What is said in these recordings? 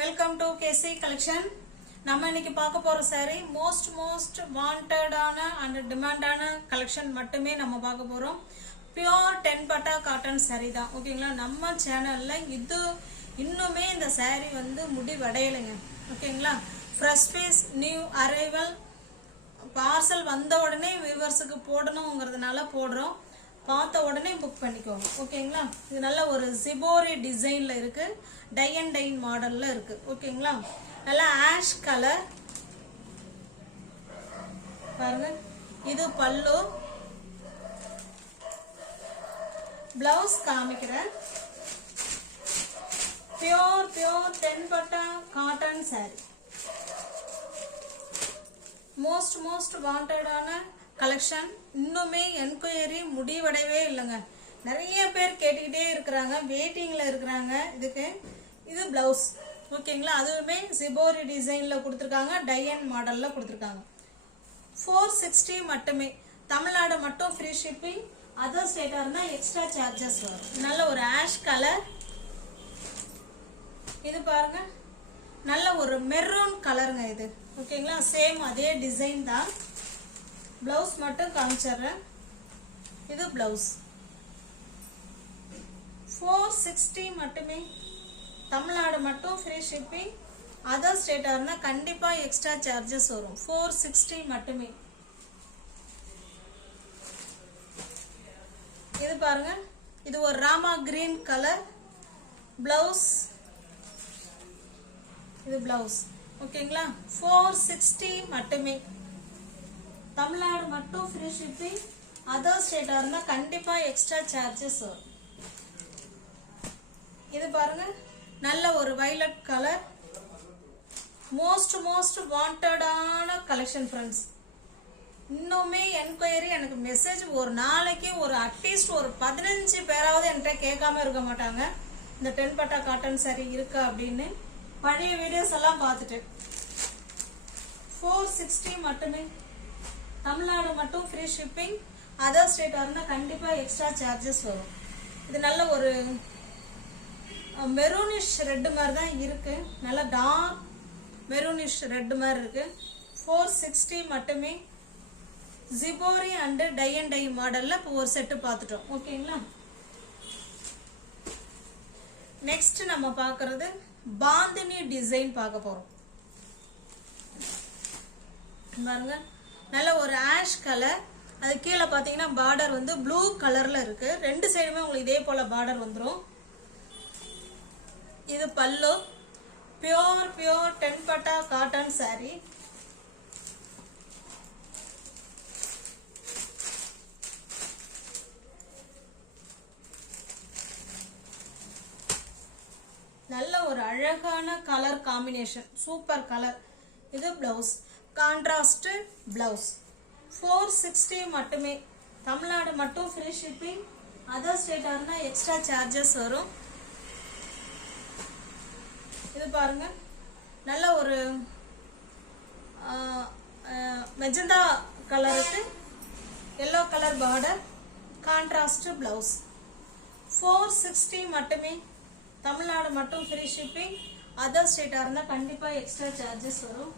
Welcome to KC collection. நம்ம இன்னைக்கு பார்க்க போற saree மோஸ்ட் வாண்டடான அண்ட் டிமாண்டான கலெக்ஷன் மட்டுமே நம்ம பார்க்க போறோம். பியூர் 10 பட்டா காட்டன் saree தான். ஓகேங்களா? நம்ம சேனல்ல இது இன்னுமே இந்த saree வந்து முடிவடையலைங்க. ஓகேங்களா? Fresh piece, new arrival, parcel வந்த உடனே வியூவர்ஸுக்கு போடணுங்கிறதுனால போடுறோம். பார்த்த உடனே புக் பண்ணிக்கோங்க. ஓகேங்களா? இது நல்ல ஒரு ஜிபோரி டிசைன்ல இருக்கு, டை அண்ட் டை மாடல்ல இருக்கு. ஓகேங்களா? நல்ல ஆஷ் கலர் பாருங்க. இது பல்லு, பிளவுஸ் காமிக்கிறேன். பியூர் 10 பட்டா காட்டன் saree. மோஸ்ட் வாண்டடான கலெக்ஷன். இன்னுமே என்கொயரி முடிவடையவே இல்லைங்க. நிறைய பேர் கேட்டுக்கிட்டே இருக்கிறாங்க, வெயிட்டிங்ல இருக்கிறாங்க இதுக்கு. இது பிளவுஸ். ஓகேங்களா? அதுவுமே ஜிபோரி டிசைன்ல கொடுத்துருக்காங்க, டை அண்ட் மாடல்ல கொடுத்துருக்காங்க. 460 மட்டுமே. தமிழ்நாடு மட்டும் ஃப்ரீ ஷிப்பிங். அதர் ஸ்டேட்டா இருந்தா எக்ஸ்ட்ரா சார்ஜஸ் வரும். நல்ல ஒரு ஆஷ் கலர். இது பாருங்க, நல்ல ஒரு மெரூன் கலருங்க இது. ஓகேங்களா? சேம் அதே டிசைன் தான். பிளவுஸ் மட்டும் காமிச்சிடுறேன். இது பிளவுஸ். 460 மட்டுமே. தமிழ்நாடு மட்டும் ஃப்ரீ ஷிப்பிங். அதர் ஸ்டேட்டா இருந்தா கண்டிப்பா எக்ஸ்ட்ரா சார்ஜஸ் வரும். 460 மட்டுமே. இது பாருங்க, இது ஒரு ராமா கிரீன் கலர். பிளவுஸ், இது பிளவுஸ். ஓகேங்களா? 460 மட்டுமே. தமிழ்நாடு மட்டும் ஃப்ரீ ஷிப்பிங். அதர் ஸ்டேட்டா இருந்தா கண்டிப்பா எக்ஸ்ட்ரா சார்ஜஸ் வரும். இது பாருங்க, நல்ல ஒரு வயலட் கலர். மோஸ்ட் வாண்டடான கலெக்ஷன் ஃப்ரெண்ட்ஸ். இன்னுமே என்கொயரி, எனக்கு மெசேஜ் ஒரு நாளைக்கு ஒரு அட்லீஸ்ட் ஒரு 15 பேராவது என்கிட்ட கேட்காம இருக்க மாட்டாங்க. இந்த 10 பட்டா காட்டன் saree இருக்கா அப்படின்னு. பழைய வீடியோஸ் எல்லாம் பார்த்துட்டு 460 மட்டுமே. தமிழ்நாடு மட்டும் ஃப்ரீ ஷிப்பிங். அதர் ஸ்டேட்டா இருந்தா கண்டிப்பா எக்ஸ்ட்ரா சார்ஜஸ் வரும். இது நல்ல ஒரு மெரூனிஷ் ரெட் மாதிரி தான் இருக்கு. நல்ல டார்க் மெரூனிஷ் ரெட் மாதிரி இருக்கு. 460 மட்டுமே. ஜிபோரி அண்ட் டை அண்ட் டை மாடல்ல இப்போ ஒரு செட்டு பார்த்துட்டோம். ஓகேங்களா? நெக்ஸ்ட் நம்ம பார்க்கறது பாந்தினி டிசைன் பார்க்க போறோம். பாருங்க, நல்ல ஒரு ஆஷ் கலர். அது கீழே பாத்தீங்கன்னா பார்டர் வந்து ப்ளூ கலர்ல இருக்கு. ரெண்டு சைடுமே உங்களுக்கு இதே போல பார்டர் வந்துடும். இது பல்லு. பியூர் 10 பட்டா காட்டன் saree. நல்ல ஒரு அழகான கலர் காம்பினேஷன், சூப்பர் கலர். இது பிளவுஸ், கான்ட்ராஸ்ட் பிளவுஸ். 460 மட்டுமே. தமிழ்நாடு மட்டும் ஃப்ரீ ஷிப்பிங். அதர் ஸ்டேட்டா இருந்தா எக்ஸ்ட்ரா சார்ஜஸ் வரும். இது பாருங்க, நல்ல ஒரு மெஜந்தா கலருக்கு yellow colour border, contrast blouse. 460 மட்டுமே. தமிழ்நாடு மட்டும் ஃப்ரீ ஷிப்பிங். அதர் ஸ்டேட்டா இருந்தா கண்டிப்பா எக்ஸ்ட்ரா சார்ஜஸ் வரும்.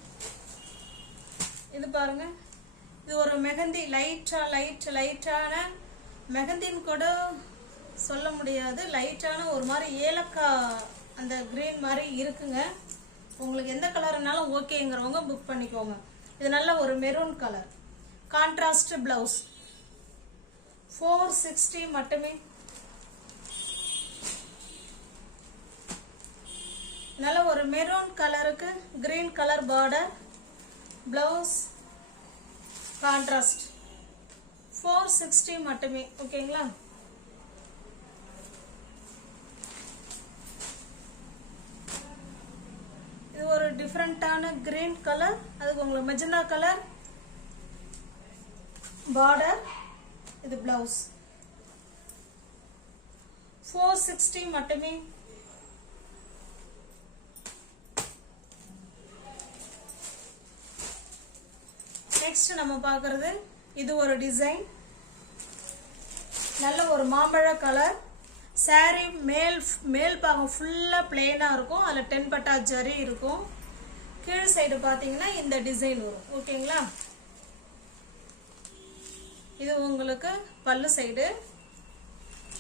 இது பாருங்க, இது ஒரு மெகந்தி, லைட்டான மெகந்தின்னு கூட சொல்ல முடியாது. லைட்டான ஒரு மாதிரி ஏலக்காய் அந்த கிரீன் மாதிரி இருக்குங்க. உங்களுக்கு எந்த கலர்னாலும் ஓகேங்கிறவங்க புக் பண்ணிக்கோங்க. இது நல்ல ஒரு மெரூன் கலர், கான்ட்ராஸ்ட் பிளவுஸ். 460 மட்டுமே. நல்ல ஒரு மெரூன் கலருக்கு green colour border, blouse, contrast. 460 மட்டுமே. ஓகேங்களா? இது ஒரு டிஃபரெண்டான கிரீன் கலர். அதுக்கு உங்களுக்கு மெஜந்தா கலர் பார்டர். இது பிளவுஸ். 460 மட்டுமே. நெக்ஸ்ட் நம்ம பார்க்கறது இது ஒரு டிசைன். நல்ல ஒரு மாம்பழ கலர். saree மேல் பாகம் ஃபுல்லாக பிளெயினாக இருக்கும். அதில் 10 பட்டா ஜரி இருக்கும். கீழ் சைடு பார்த்தீங்கன்னா இந்த டிசைன் வரும். ஓகேங்களா? இது உங்களுக்கு பல்லு சைடு.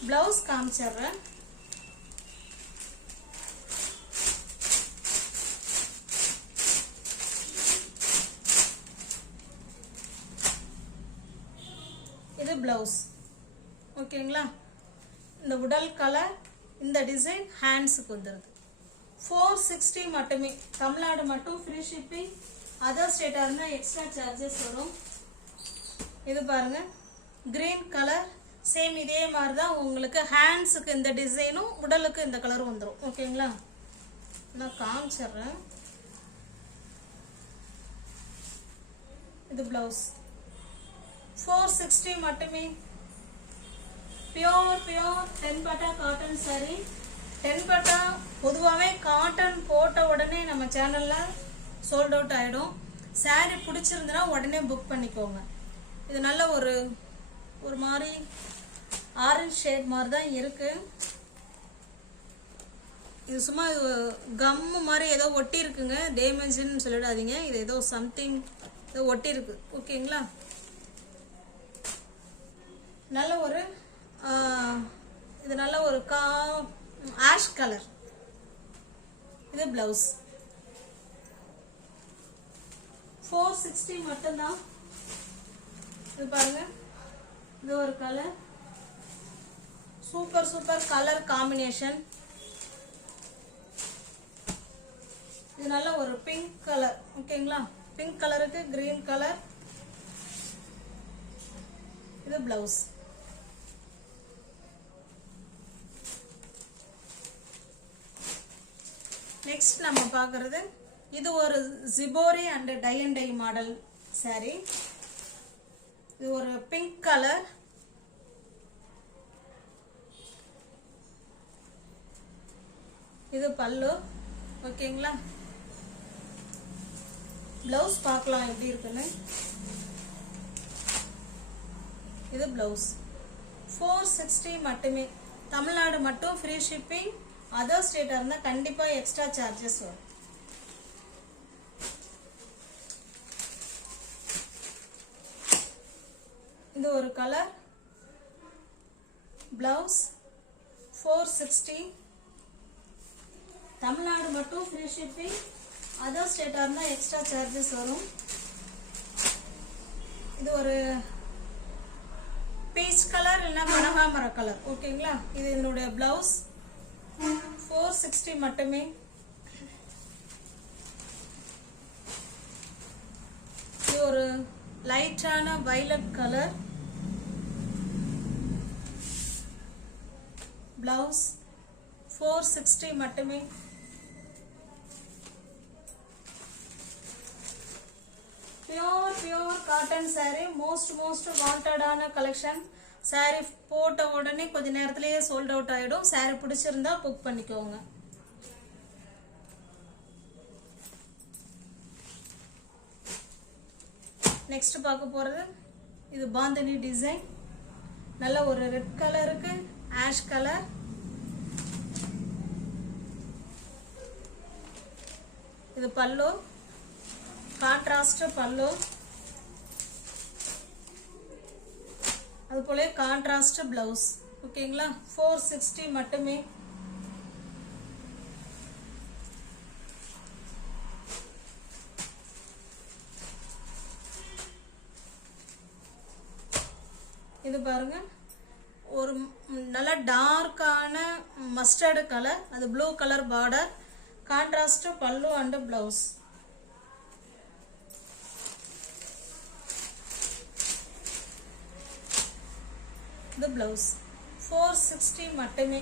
ப்ளவுஸ் காமிச்சிடுறேன். இது ப்ளவுஸ். ஓகேங்களா? இந்த உடல் கலர், இந்த டிசைன் ஹேண்ட்ஸுக்கு வந்துடுது. 460 மட்டுமே. தமிழ்நாடு மட்டும் ஃப்ரீ ஷிப்பிங். அதர் ஸ்டேட்டாக இருந்தால் எக்ஸ்ட்ரா சார்ஜஸ் வரும். இது பாருங்க, கிரீன் கலர். சேம் இதே மாதிரி தான் உங்களுக்கு ஹேண்ட்ஸுக்கு இந்த டிசைனும் உடலுக்கு இந்த கலரும் வந்துடும். ஓகேங்களா? நான் காமிச்சிடுறேன். இது ப்ளவுஸ். 460 மட்டுமே. பியோர் 10 பட்டா காட்டன் சாரி. 10 பட்டா பொதுவாகவே காட்டன் போட்ட உடனே நம்ம சேனலில் சோல்ட் அவுட் ஆகிடும். சாரி பிடிச்சிருந்துன்னா உடனே புக் பண்ணிக்கோங்க. இது நல்ல ஒரு மாதிரி ஆரஞ்சு ஷேட் மாதிரி தான் இருக்கு. இது சும்மா கம்மு மாதிரி ஏதோ ஒட்டி இருக்குங்க. டேமேஜ்னு சொல்லிடாதீங்க. இது ஏதோ சம்திங் ஏதோ ஒட்டி இருக்கு. ஓகேங்களா? நல்ல ஒரு இது நல்ல ஒரு ஆஷ் கலர். இது பிளவுஸ். 460 மட்டும்தான். இது பாருங்க, இது ஒரு கலர். Super colour combination. இது நல்ல ஒரு பிங்க் கலர். ஓகேங்களா? பிங்க் கலருக்கு கிரீன் கலர். இது பிளவுஸ். நெக்ஸ்ட் நம்ம பார்க்கறது இது ஒரு shibori and tie and dye model saree. இது ஒரு பிங்க் கலர். இது பல்லு. ஓகேங்களா? பிளவுஸ் பார்க்கலாம் எப்படி இருக்குன்னு. இது பிளவுஸ். 460 மட்டுமே. தமிழ்நாடு மட்டும் ஃப்ரீ ஷிப்பிங். அதர் ஸ்டேட்டாக இருந்தால் கண்டிப்பாக எக்ஸ்ட்ரா சார்ஜஸ் வரும். இது ஒரு கலர். பிளவுஸ் 460. தமிழ்நாடு மட்டும் ஃப்ரீ ஷிப்பிங். அதர் ஸ்டேட்டாக இருந்தால் எக்ஸ்ட்ரா சார்ஜஸ் வரும். இது ஒரு பீச் கலர் இல்லைன்னா கனகாமர கலர். ஓகேங்களா? இது இதனுடைய பிளவுஸ். 460 மட்டுமே. இது ஒரு லைட்டான வயலட் கலர். பிளவுஸ் 460 மட்டுமே. Pure cotton saree. மோஸ்ட் வாண்டடான கலெக்ஷன். சாரி போட்ட உடனே கொஞ்ச நேரத்திலேயே சோல்ட் அவுட் ஆயிடும். சாரி பிடிச்சிருந்தா புக் பண்ணிக்கோங்க. நெக்ஸ்ட் பார்க்க போறது இது பாந்தனி டிசைன். நல்ல ஒரு ரெட் கலருக்கு ஆஷ் கலர். இது பல்லு. கான்ட்ராஸ்ட் பல்லு. அது போல கான்ட்ராஸ்ட் பிளவுஸ். ஓகேங்களா? 460 மட்டுமே. இது பாருங்க, ஒரு நல்ல டார்க்கான மஸ்டர்டு கலர். அது ப்ளூ கலர் பார்டர். கான்ட்ராஸ்ட் பல்லு அண்ட் பிளவுஸ். இது பிளவுஸ். 460 மட்டுமே.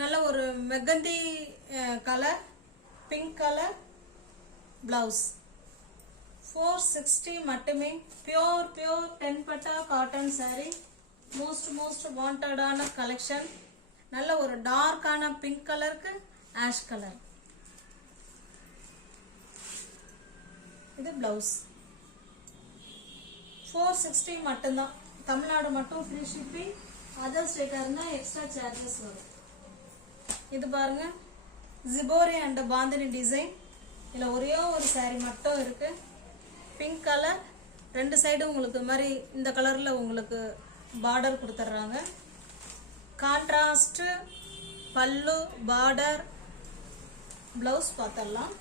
நல்ல ஒரு mehndi colour, pink colour blouse. 460 மட்டுமே. பியோர் 10 பட்டா காட்டன் சாரி. மோஸ்ட் வாண்டடான கலெக்ஷன். நல்ல ஒரு டார்க்கான பிங்க் கலருக்கு ஆஷ் கலர். இது ப்ளவுஸ். 460 மட்டும்தான். தமிழ்நாடு மட்டும் ஃப்ரீ ஷிப்பிங். அதர் ஸ்டேட்டாக இருந்தால் எக்ஸ்ட்ரா சார்ஜஸ் வரும். இது பாருங்க, ஜிபோரி அண்ட் பாந்தினி டிசைன். இதில் ஒரே ஒரு saree மட்டும் இருக்கு. பிங்க் கலர், 2 சைடும் உங்களுக்கு மாதிரி இந்த கலரில் உங்களுக்கு பார்டர் கொடுத்துட்றாங்க. கான்ட்ராஸ்ட் பல்லு, பார்டர், ப்ளவுஸ் பார்த்தரலாம்.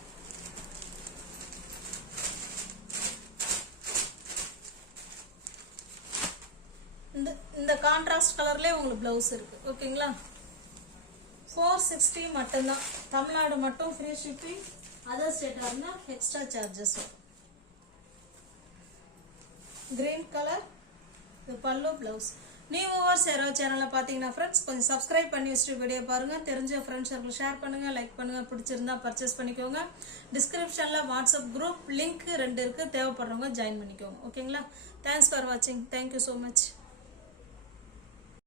இந்த கான்ட்ராஸ்ட் கலர்லேயே உங்களுக்கு ப்ளவுஸ் இருக்கு. ஓகேங்களா? 460 மட்டும்தான். தமிழ்நாடு மட்டும் ஃப்ரீ ஷிப்பிங். அதர் ஸ்டேட்டாக இருந்தால் எக்ஸ்ட்ரா சார்ஜஸ் வரும். கிரீன் கலர், இது பல்லு, ப்ளவுஸ். நியூ வியூவர்ஸ் யாராவது சேனலை பார்த்தீங்கன்னா ஃப்ரெண்ட்ஸ் கொஞ்சம் சப்ஸ்கிரைப் பண்ணி வச்சுட்டு வீடியோ பாருங்கள். தெரிஞ்ச ஃப்ரெண்ட்ஸ் சர்க்கிள் ஷேர் பண்ணுங்கள், லைக் பண்ணுங்கள். பிடிச்சிருந்தா பர்ச்சேஸ் பண்ணிக்கோங்க. டிஸ்கிரிப்ஷனில் வாட்ஸ்அப் குரூப் லிங்க் 2 இருக்குது. தேவைப்படுறவங்க ஜாயின் பண்ணிக்கோங்க. ஓகேங்களா? தேங்க்ஸ் ஃபார் வாட்சிங். Thank you so much.